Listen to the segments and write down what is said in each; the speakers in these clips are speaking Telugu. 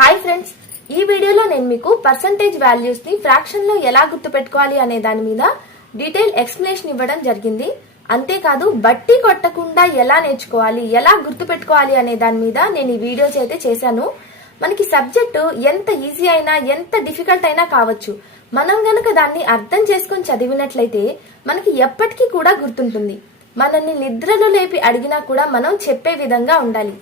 హాయ్ ఫ్రెండ్స్, ఈ వీడియోలో నేను మీకు పర్సంటేజ్ వాల్యూస్ ని ఫ్రాక్షన్ లో ఎలా గుర్తుపెట్టుకోవాలి అనే దాని మీద డీటెయిల్ ఎక్స్ప్లెనేషన్ ఇవ్వడం జరిగింది. అంతేకాదు బట్టి కొట్టకుండా ఎలా నేర్చుకోవాలి, ఎలా గుర్తుపెట్టుకోవాలి అనే దాని మీద నేను ఈ వీడియోస్ అయితే చేశాను. మనకి సబ్జెక్టు ఎంత ఈజీ అయినా ఎంత డిఫికల్ట్ అయినా కావచ్చు, మనం గనక దాన్ని అర్థం చేసుకొని చదివినట్లయితే మనకి ఎప్పటికీ కూడా గుర్తుంటుంది. మనల్ని నిద్రలో లేపి అడిగినా కూడా మనం చెప్పే విధంగా ఉండాలి.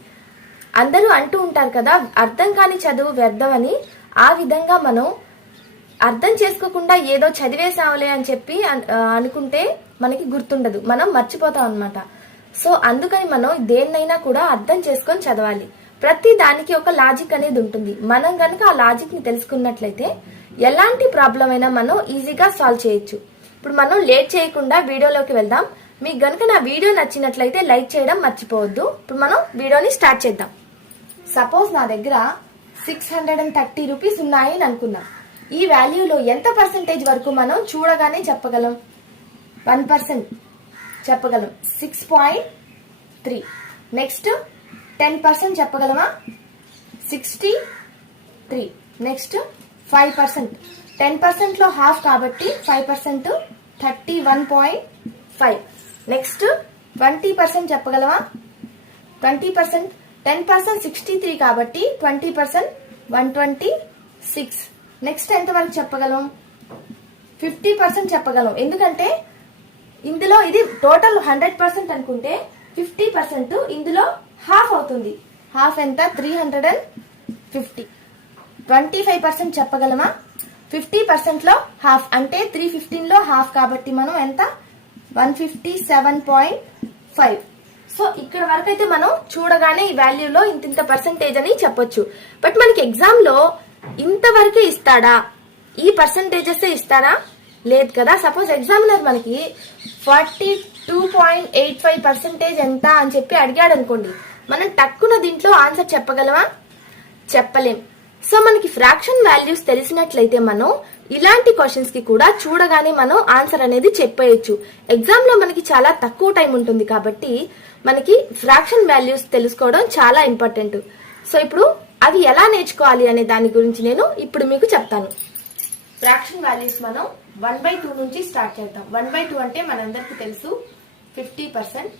అందరూ అంటూ ఉంటారు కదా, అర్థం కాని చదువు వ్యర్థం అని. ఆ విధంగా మనం అర్థం చేసుకోకుండా ఏదో చదివేసావులే అని చెప్పి అనుకుంటే మనకి గుర్తుండదు, మనం మర్చిపోతాం అన్నమాట. సో అందుకని మనం దేన్నైనా కూడా అర్థం చేసుకొని చదవాలి. ప్రతి దానికి ఒక లాజిక్ అనేది ఉంటుంది. మనం గనక ఆ లాజిక్ ని తెలుసుకున్నట్లయితే ఎలాంటి ప్రాబ్లం అయినా మనం ఈజీగా సాల్వ్ చేయొచ్చు. ఇప్పుడు మనం లేట్ చేయకుండా వీడియోలోకి వెళ్దాం. మీకు గనక నా వీడియో నచ్చినట్లయితే లైక్ చేయడం మర్చిపోవద్దు. ఇప్పుడు మనం వీడియోని స్టార్ట్ చేద్దాం. సపోజ్ నా దగ్గర 630 రూపీస్ ఉన్నాయి అని అనుకుందాం. ఈ వాల్యూలో ఎంత పర్సెంటేజ్ వరకు మనం చూడగానే చెప్పగలం? 1% చెప్పగలం. 6.3. నెక్స్ట్ 10% చెప్పగలమా? 63. నెక్స్ట్ 5%. 10% లో హాఫ్ కాబట్టి 5% 31.5. నెక్స్ట్ 20% చెప్పగలమా? 20%. 10% 63 కాబట్టి 20% 126. నెక్స్ట్ ఎంత వరకు చెప్పగలం? 50% చెప్పగలం. ఎందుకంటే ఇందులో ఇది టోటల్ 100% అనుకుంటే 50% ఇందులో హాఫ్ అవుతుంది. హాఫ్ ఎంత? 350. 25% చెప్పగలమా? 50% లో హాఫ్ అంటే 315 లో హాఫ్ కాబట్టి మనం ఎంత? 157.5. సో ఇక్కడ వరకు అయితే మనం చూడగానే ఈ వాల్యూలో ఇంత పర్సెంటేజ్ అని చెప్పొచ్చు. బట్ మనకి ఎగ్జామ్ లో ఇంతవరకే ఇస్తాడా? ఈ పర్సెంటేజెస్ ఇస్తారా? లేదు కదా. సపోజ్ ఎగ్జామినర్ మనకి 42.85% ఎంత అని చెప్పి అడిగాడు అనుకోండి, మనం టక్కున దీంట్లో ఆన్సర్ చెప్పగలమా? చెప్పలేం. సో మనకి ఫ్రాక్షన్ వాల్యూస్ తెలిసినట్లయితే మనం ఇలాంటి క్వశ్చన్స్ కి కూడా చూడగానే మనం ఆన్సర్ అనేది చెప్పేయచ్చు. ఎగ్జామ్ లో మనకి చాలా తక్కువ టైం ఉంటుంది కాబట్టి మనకి ఫ్రాక్షన్ వాల్యూస్ తెలుసుకోవడం చాలా ఇంపార్టెంట్. సో ఇప్పుడు అవి ఎలా నేర్చుకోవాలి అనే దాని గురించి నేను ఇప్పుడు మీకు చెప్తాను. ఫ్రాక్షన్ వాల్యూస్ మనం 1/2 నుంచి స్టార్ట్ చేద్దాం. 1/2 అంటే మనందరికి తెలుసు 50%.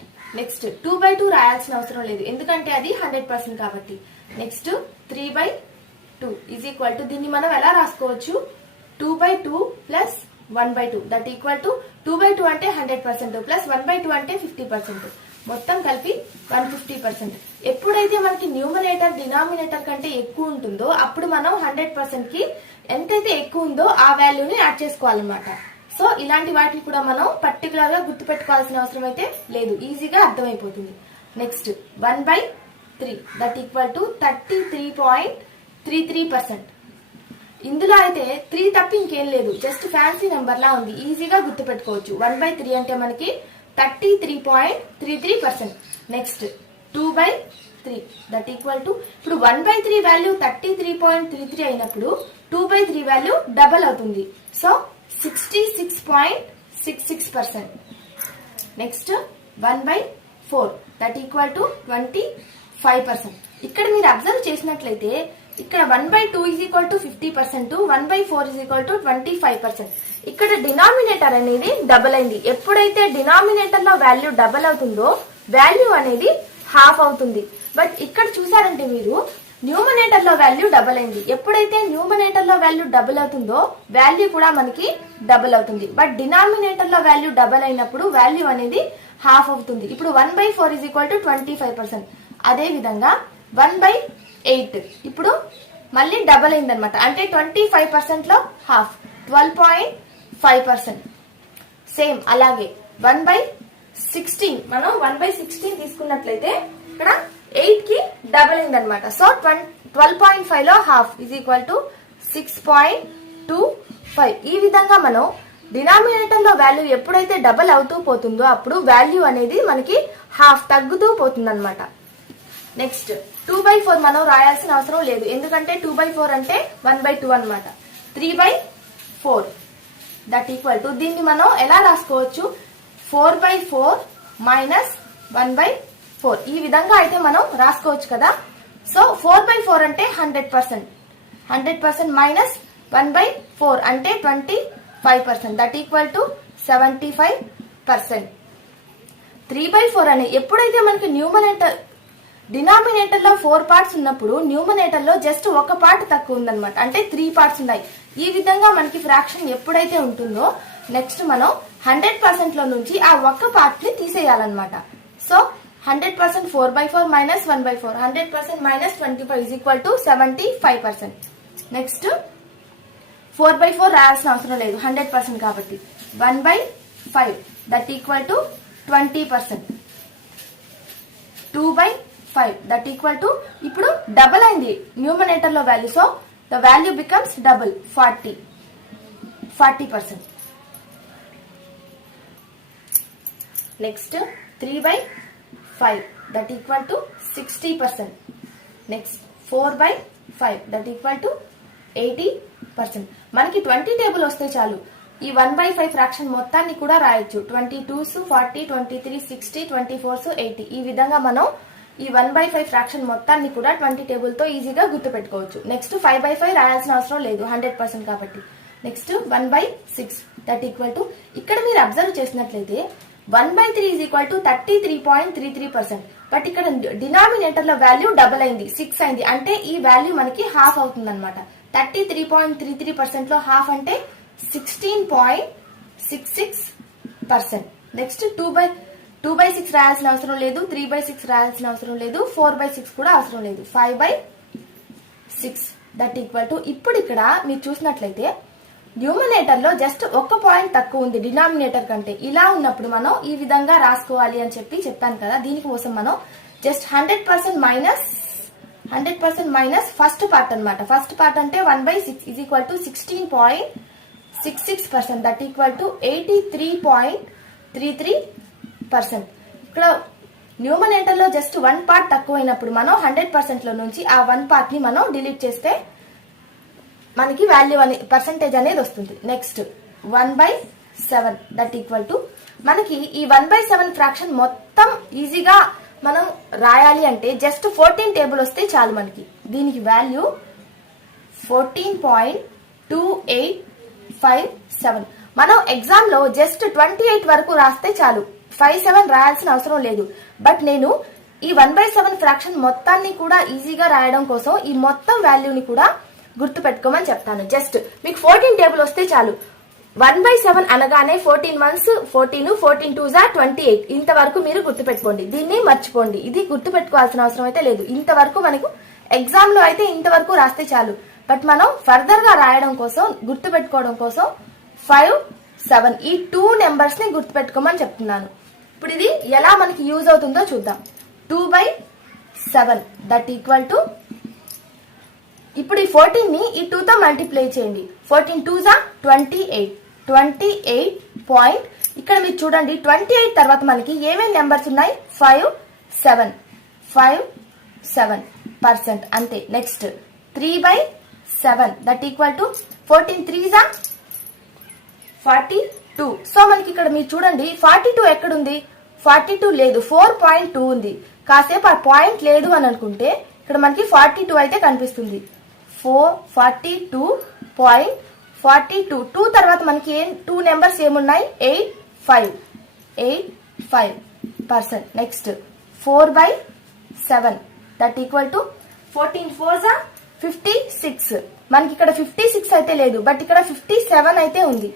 నెక్స్ట్ 2/2 రాయాల్సిన అవసరం లేదు, ఎందుకంటే అది 100% కాబట్టి. నెక్స్ట్ 3/2 ఈజ్ ఈక్వల్ టు, దీన్ని మనం ఎలా రాసుకోవచ్చు? 2/2 ప్లస్ 1/2 దట్ ఈక్వల్ టు 2/2 అంటే 100% ప్లస్ 1/2 అంటే 50%, మొత్తం కలిపి 150%. ఎప్పుడైతే మనకి న్యూమరేటర్ డినామినేటర్ కంటే ఎక్కువ ఉంటుందో అప్పుడు మనం 100% కి ఎంతైతే ఎక్కువ ఉందో ఆ వాల్యూని యాడ్ చేసుకోవాలన్నమాట. సో ఇలాంటి వాటిని కూడా మనం పర్టికులర్ గా గుర్తుపెట్టుకోవాల్సిన అవసరం అయితే లేదు, ఈజీగా అర్థమైపోతుంది. Next 1/3 that equal to 33.33%. ఇందులో అయితే 3 తప్ప ఇంకేం లేదు, జస్ట్ ఫ్యాన్సీ నెంబర్ లా ఉంది, ఈజీగా గుర్తుపెట్టుకోవచ్చు. 1/3 అంటే మనకి 33.33%. నెక్స్ట్ 2/3 దట్ ఈక్వల్ టు, ఇప్పుడు 1/3 వాల్యూ 33.33 అయినప్పుడు 2/3 వాల్యూ డబల్ అవుతుంది. So 66.66%. Next 1/4 that equal to 25%. ఇక్కడ మీరు అబ్జర్వ్ చేసినట్లయితే ఇక్కడ 1/2 is equal to 50%, 1/4 is equal to 25%. ఇక్కడ డినామినేటర్ అనేది డబల్ అయింది. ఎప్పుడైతే డినామినేటర్ లో వాల్యూ డబల్ అవుతుందో వాల్యూ అనేది హాఫ్ అవుతుంది. బట్ ఇక్కడ చూసారంటే మీరు న్యూమనేటర్ లో వాల్యూ డబల్ అయింది. ఎప్పుడైతే న్యూమనేటర్ లో వాల్యూ డబల్ అవుతుందో వాల్యూ కూడా మనకి డబల్ అవుతుంది. బట్ డినామినేటర్ లో వాల్యూ డబల్ అయినప్పుడు వాల్యూ అనేది హాఫ్ అవుతుంది. ఇప్పుడు 1/4 ఈజ్ ఈక్వల్ టు 25%. అదే విధంగా 1/8 ఇప్పుడు మళ్ళీ డబల్ అయింది అనమాట, అంటే 25% లో హాఫ్ 12.5%. సేమ్ అలాగే 1/16 మనం 1/16 తీసుకున్నట్లయితే ఇక్కడ 8 కి డబల్ అయింది అనమాట. సో 12.5 లో హాఫ్ ఈజ్ ఈక్వల్ టు 6.25. ఈ విధంగా మనం డినామినేటర్ లో వాల్యూ ఎప్పుడైతే డబల్ అవుతూ పోతుందో అప్పుడు వాల్యూ అనేది మనకి హాఫ్ తగ్గుతూ పోతుంది అనమాట. నెక్స్ట్ 2/4 మనం రాయాల్సిన అవసరం లేదు, ఎందుకంటే 2/4 అంటే 1/2 అనమాట. 3/4 దట్ ఈక్వల్ టు, దీన్ని మనం ఎలా రాసుకోవచ్చు? 4/4 మైనస్ 1/4 ఈ విధంగా అయితే మనం రాసుకోవచ్చు కదా. సో 4/4 అంటే 100%. 100% మైనస్ 1/4 అంటే 25%. That equal to 75%. 3/4 అని ఎప్పుడైతే మనకి డినామినేటర్ లో 4 పార్ట్స్ ఉన్నప్పుడు న్యూమరేటర్ లో జస్ట్ ఒక పార్ట్ తక్కువ ఉందన్నమాట. అంటే 3 పార్ట్స్ ఉన్నాయి. ఈ విధంగా మనకి ఫ్రాక్షన్ ఎప్పుడైతే ఉంటుందో నెక్స్ట్ మనం 100% లో నుంచి ఆ ఒక్క పార్ట్ ని తీసేయాలన్నమాట. So 100% 4/4 minus 1/4. 100% minus 25 is equal to 75%. Next 4/4 రాయాల్సిన అవసరం లేదు 100% కాబట్టి. 1/5 that equal to 20%. 2/5 that equal to ఇప్పుడు డబుల్ అయింది న్యూమరేటర్ లో value. So the value becomes double 40%. Next 3/5 that equal to 60%. Next 4/5 that equal to 80%. మనకి 20 టేబుల్ వస్తే చాలు ఈ 1/5 ఫ్రాక్షన్ మొత్తాన్ని కూడా రాయొచ్చు. 22s 40, 23 60, 24s 80. ఈ విధంగా మనం ఈ 1/5 ఫ్రాక్షన్ మొత్తాన్ని కూడా 20 టేబుల్ తో ఈజీగా గుర్తు పెట్టుకోవచ్చు. నెక్స్ట్ 5/5 రాయాల్సిన అవసరం లేదు 100% కాబట్టి. నెక్స్ట్ 1/6 దట్ ఈక్వల్ టు ఇక్కడ మీరు అబ్జర్వ్ చేసినట్లయితే 1/3 ఈజ్ ఈక్వల్ టు 33.33%. బట్ ఇక్కడ డినామినేటర్ లో వాల్యూ డబుల్ అయింది 6 అయింది. అంటే ఈ వాల్యూ మనకి హాఫ్ అవుతుంది అనమాట. 33.33% లో హాఫ్ అంటే 16.66%. నెక్స్ట్ 2/6 రాయాల్సిన అవసరం లేదు, 3/6 రాయాల్సిన అవసరం లేదు, 4/6 కూడా అవసరం లేదు. 5/6 దట్ ఈక్వల్ టు ఇప్పుడు ఇక్కడ మీరు చూసినట్లయితే న్యూమరేటర్ లో జస్ట్ ఒక పాయింట్ తక్కువ ఉంది డినామినేటర్ కంటే. ఇలా ఉన్నప్పుడు మనం ఈ విధంగా రాసుకోవాలి అని చెప్పాను కదా. దీనికోసం మనం జస్ట్ 100% మైనస్ ఫస్ట్ పార్ట్ అనమాట. ఫస్ట్ పార్ట్ అంటే 1/6 is equal to 16.66%. That equal to 83.33%. ఇక్కడ న్యూమరేటర్ లో జస్ట్ 1 పార్ట్ తక్కువైనప్పుడు మనం 100% లో నుంచి ఆ 1 పార్ట్ ని మనం డిలీట్ చేస్తే మనకి వాల్యూ పర్సెంటేజ్ అనేది వస్తుంది. నెక్స్ట్ 1/7 దట్ ఈక్వల్ టు మనకి ఈ 1/7 ఫ్రాక్షన్ మొత్తం ఈజీగా మనం రాయాలి అంటే జస్ట్ 14 టేబుల్ వస్తే చాలు మనకి. దీనికి వాల్యూ 14.2857. మనం ఎగ్జామ్ లో జస్ట్ 28 వరకు రాస్తే చాలు, 57 రాయాల్సిన అవసరం లేదు. బట్ నేను ఈ 1/7 ఫ్రాక్షన్ మొత్తాన్ని కూడా ఈజీగా రాయడం కోసం ఈ మొత్తం వాల్యూని కూడా గుర్తు పెట్టుకోమని చెప్తాను. జస్ట్ మీకు 14 టేబుల్ వస్తే చాలు. 1/7 అనగానే 14 months 14, 14 2s 28 ఇంతవరకు మీరు గుర్తు పెట్టుకోండి. దీన్ని మర్చిపోండి. ఇది గుర్తు పెట్టుకోవాల్సిన అవసరం అయితే లేదు. ఇంతవరకు మనకు ఎగ్జామ్ లో అయితే ఇంతవరకు రాస్తే చాలు. బట్ మనం ఫర్దర్ గా రాయడం కోసం గుర్తు పెట్టుకోవడం కోసం 5, 7 ఈ 2 నెంబర్స్ ని గుర్తు పెట్టుకోమని చెప్తున్నాను. ఇప్పుడు ఇది ఎలా మనకి యూజ్ అవుతుందో చూద్దాం. 2/7 దట్ ఈక్వల్ టు ఇప్పుడు ఈ 14 ని ఈ 2 తో మల్టిప్లై చేయండి. 14 2s 28. 28 పాయింట్ ఇక్కడ మీరు చూడండి 28 తర్వాత మనకి ఏమేమి నెంబర్స్ ఉన్నాయి 5, 7% అంతే. Next 3/7 that equal to 14 3s 42. So మనకి ఇక్కడ మీరు చూడండి 42 ఎక్కడుంది, 42 లేదు, 4.2 ఉంది. కాసేపు ఆ పాయింట్ లేదు అని అనుకుంటే ఇక్కడ మనకి 42 అయితే కనిపిస్తుంది. 42.42. 2 తర్వాత మనకి 2 నెంబర్స్ ఏమున్నాయి 85%. Next 4/7 that equal to 14 4s 56. మనకి ఇక్కడ 56 అయితే లేదు, బట్ ఇక్కడ 57 అయితే ఉంది.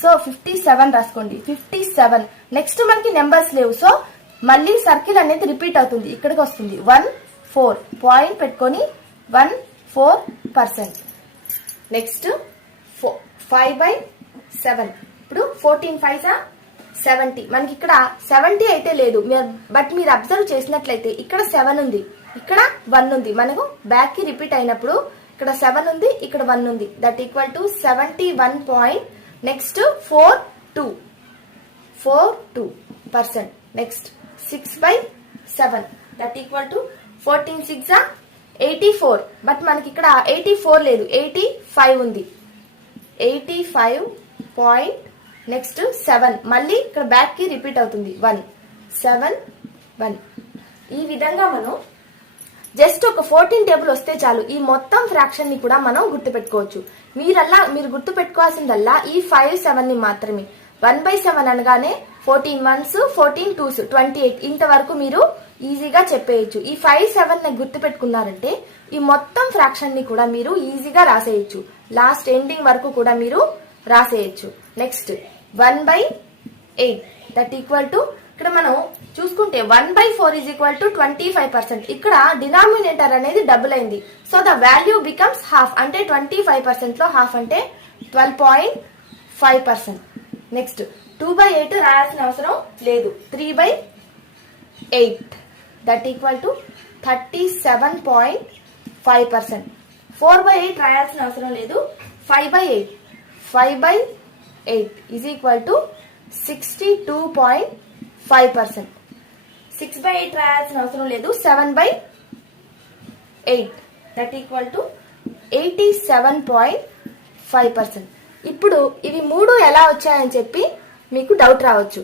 సో 57 రాసుకోండి. 57. నెక్స్ట్ మనకి నెంబర్స్ లేవు, సో మళ్ళీ సర్కిల్ అనేది రిపీట్ అవుతుంది, ఇక్కడికి వస్తుంది. 14 పాయింట్ పెట్టుకొని 14%. నెక్స్ట్ 5/7. ఇప్పుడు 14 5s 70. మనకి ఇక్కడ 70 అయితే లేదు, బట్ మీరు అబ్జర్వ్ చేసినట్లయితే ఇక్కడ 7 ఉంది, ఇక్కడ 1 ఉంది. మనకు బ్యాక్ కి రిపీట్ అయినప్పుడు ఇక్కడ 7 ఉంది, ఇక్కడ 1 ఉంది. That equal to 71. Next 42%. Next 6/7 that equal to 14 6 84. But మనకి ఇక్కడ 84 లేదు, 85 ఉంది. 85 పాయింట్ నెక్స్ట్ 7 మళ్ళీ ఇక్కడ బ్యాక్ కి రిపీట్ అవుతుంది 1 7 1. ఈ విధంగా మనం జస్ట్ ఒక 14 టేబుల్ వస్తే చాలు ఈ మొత్తం ఫ్రాక్షన్ ని కూడా మనం గుర్తుపెట్టుకోవచ్చు. మీరు గుర్తుపెట్టుకోవాల్సిందల్లా ఈ 5, 7 ని మాత్రమే. 1/7 అనగానే 14 1s 14 2s 28 ఇంతవరకు మీరు ఈజీగా చెప్పేయచ్చు. ఈ 5, 7 ని గుర్తుపెట్టుకున్నారంటే ఈ మొత్తం ఫ్రాక్షన్ ని కూడా మీరు ఈజీగా రాసేయచ్చు. లాస్ట్ ఎండింగ్ వరకు కూడా మీరు రాసేయచ్చు. నెక్స్ట్ 1/8 దట్ ఈక్వల్ టు, ఇక్కడ మనం చూసుకుంటే 1/4 ఈజ్ ఈక్వల్ టు 25%. ఇక్కడ డినామినేటర్ అనేది డబుల్ అయింది. So the value becomes half. అంటే 25% లో హాఫ్ అంటే 12.5%. నెక్స్ట్ 2/8 రాయాల్సిన అవసరం లేదు. 3/8 దట్ ఈక్వల్ టు 37.5%. 4/8 రాయాల్సిన అవసరం లేదు. 5/8 5/8 ఈజ్ ఈక్వల్ టు 62.5%. 6/8 రాయాల్సిన అవసరం లేదు. 7/8 దట్ ఈక్వల్ టు 87.5%. ఇప్పుడు ఇవి మూడు ఎలా వచ్చాయని చెప్పి మీకు డౌట్ రావచ్చు.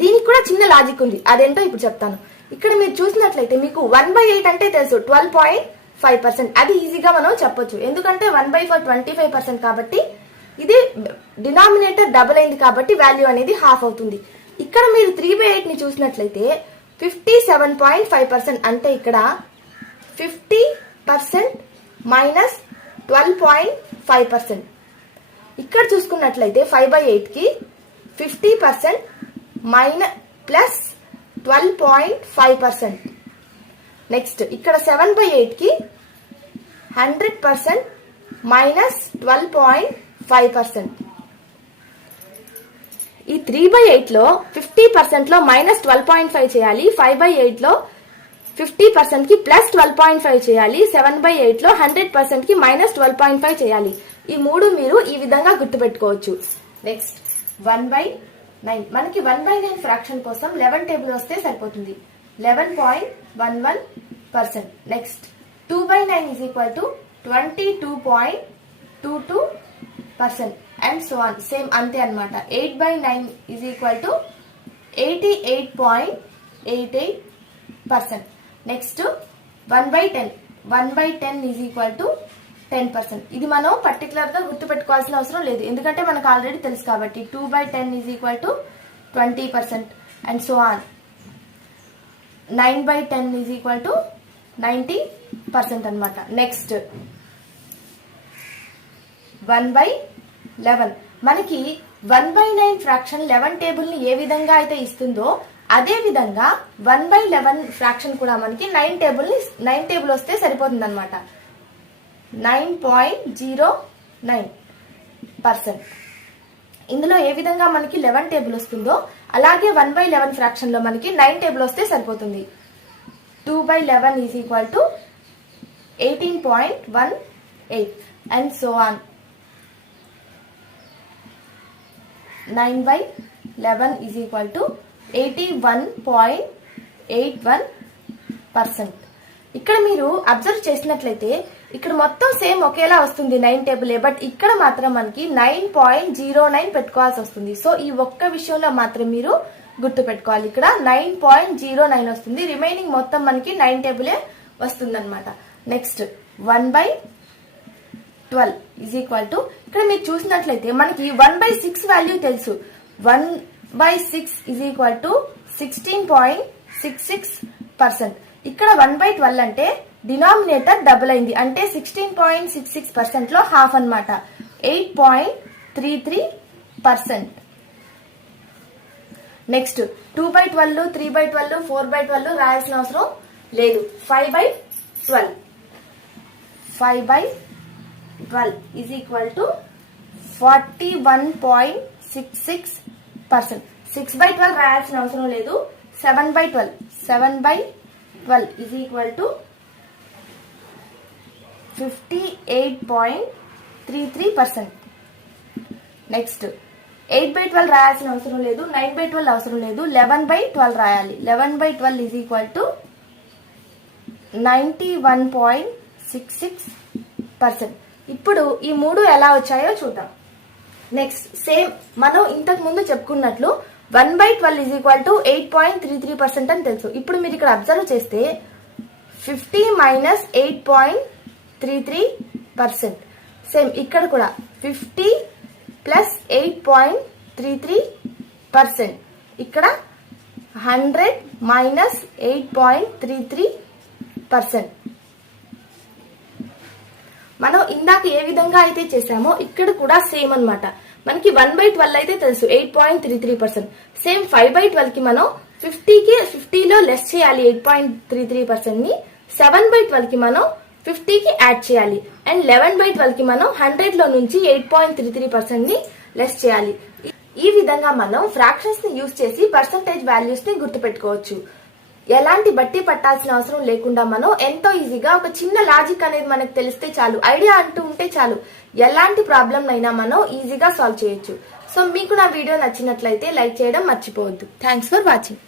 దీనికి కూడా చిన్న లాజిక్ ఉంది, అదేంటో ఇప్పుడు చెప్తాను. ఇక్కడ మీరు చూసినట్లయితే మీకు 1/8 అంటే తెలుసు 12.5%. అది ఈజీగా మనం చెప్పొచ్చు, ఎందుకంటే 1/4 25% కాబట్టి ఇది డినామినేటర్ డబుల్ అయింది కాబట్టి వాల్యూ అనేది హాఫ్ అవుతుంది. ఇక్కడ మీరు 3/8 ని చూసినట్లయితే 57.5%. అంటే ఇక్కడ 50% మైనస్ 12.5%. ఇక్కడ చూసుకున్నట్లయితే 5/8 కి 50% మైనస్ ప్లస్ 12.5%. నెక్స్ట్ ఇక్కడ 7/8 కి 100% మైనస్ 12.5%. ఈ 3/8 లో 50% లో మైనస్ 12.5 చేయాలి. 5/8 లో 50% కి ప్లస్ 12.5 చేయాలి. 7/8 లో 100% కి మైనస్ 12.5 చేయాలి. ఈ మూడు మీరు ఈ విధంగా గుర్తుపెట్టుకోవచ్చు. నెక్స్ట్ 1/9. మనకి 1/9 ఫ్రాక్షన్ కోసం 11 టేబుల్ వస్తే సరిపోతుంది. 11.11%. Next 2/9 is equal to 22.22% and so on. Same అంతే అనమాట. 8/9 is equal to 88.88%. Next 1/10. 1/10 is equal to 10%. ఇది మనం పర్టికులర్ గా గుర్తుపెట్టుకోవాల్సిన అవసరం లేదు, ఎందుకంటే మనకు ఆల్రెడీ తెలుసు కాబట్టి. 2/10 is equal to 20% and so on. 9/10 is equal to 90% అనమాట. నెక్స్ట్ 1/11. మనకి 1/9 ఫ్రాక్షన్ 11 టేబుల్ ని ఏ విధంగా అయితే ఇస్తుందో అదే విధంగా 1/11 ఫ్రాక్షన్ కూడా మనకి 9 టేబుల్ వస్తే సరిపోతుంది అనమాట. 9.09%. ఇందులో ఏ విధంగా మనకి 11 టేబుల్ వస్తుందో అలాగే 1/11 ఫ్రాక్షన్ లో మనకి 9 టేబుల్ వస్తే సరిపోతుంది. 2/11 is equal to 18.18 and so on. 9/11 is equal to 81.81%. ఇక్కడ మీరు అబ్జర్వ్ చేసినట్లయితే ఇక్కడ మొత్తం సేమ్ ఒకేలా వస్తుంది 9 టేబుల్. బట్ ఇక్కడ మాత్రం మనకి 9.09 పెట్టుకోవాల్సి వస్తుంది. సో ఈ ఒక్క విషయంలో మాత్రం మీరు గుర్తు పెట్టుకోవాలి. ఇక్కడ 9.09 వస్తుంది, రిమైనింగ్ మొత్తం మనకి 9 టేబులే వస్తుంది అనమాట. నెక్స్ట్ 1/12 ఈజ్ ఈక్వల్ టు, ఇక్కడ మీరు చూసినట్లయితే మనకి 1/6 వాల్యూ తెలుసు. 1/6 ఈజ్ ఈక్వల్ టు 16.66%. ఇక్కడ 1/12 అంటే డినామినేటర్ డబుల్ అయింది, అంటే 16.66% లో హాఫ్ అనమాట. 8.33%. నెక్స్ట్ 2/12, 3/12, 4/12 రాయాల్సిన అవసరం లేదు. 5/12. 5/12 ఈజ్ ఈక్వల్ టు 41.66%. 6/12 రాయాల్సిన అవసరం లేదు. 7/12. 7/12 ఈజ్ ఈక్వల్ టు 58.33%. నెక్స్ట్ 8/12 రాయాల్సిన అవసరం లేదు. 9/12 అవసరం లేదు. 11/12 రాయాలి. 11/12 ఈజ్ ఈక్వల్ టు 91.66%. ఇప్పుడు ఈ మూడు ఎలా వచ్చాయో చూద్దాం. నెక్స్ట్ సేమ్ మనం ఇంతకు ముందు చెప్పుకున్నట్లు 1/12 ఈజ్ ఈక్వల్ టు 8.33% అని తెలుసు. ఇప్పుడు మీరు ఇక్కడ అబ్జర్వ్ చేస్తే 50 మైనస్ 8.33%. సేమ్ ఇక్కడ కూడా 50 ప్లస్ 8.33%. ఇక్కడ 100 మైనస్ 8.33%. మనం ఇందాక ఏ విధంగా అయితే చేసామో ఇక్కడ కూడా సేమ్ అన్నమాట. మనకి 1/12 అయితే తెలుసు 8.33%. సేమ్ 5/12 కి మనం 50లో లెస్ చేయాలి 8.33% ని. 7/12 కి మనం 50 కి యాడ్ చేయాలి. అండ్ 11/12 కి మనం 100 లో నుంచి 8.33% ని లెస్ చేయాలి. ఈ విధంగా మనం ఫ్రాక్షన్స్ ని యూజ్ చేసి పర్సంటేజ్ వాల్యూస్ ని గుర్తుపెట్టుకోవచ్చు. ఎలాంటి బట్టి పట్టాల్సిన అవసరం లేకుండా మనం ఎంతో ఈజీగా ఒక చిన్న లాజిక్ అనేది మనకు తెలిస్తే చాలు, ఐడియా అంటూ ఉంటే చాలు, ఎలాంటి ప్రాబ్లం అయినా మనం ఈజీగా సాల్వ్ చేయొచ్చు. సో మీకు నా వీడియో నచ్చినట్లయితే లైక్ చేయడం మర్చిపోవద్దు. Thanks for watching.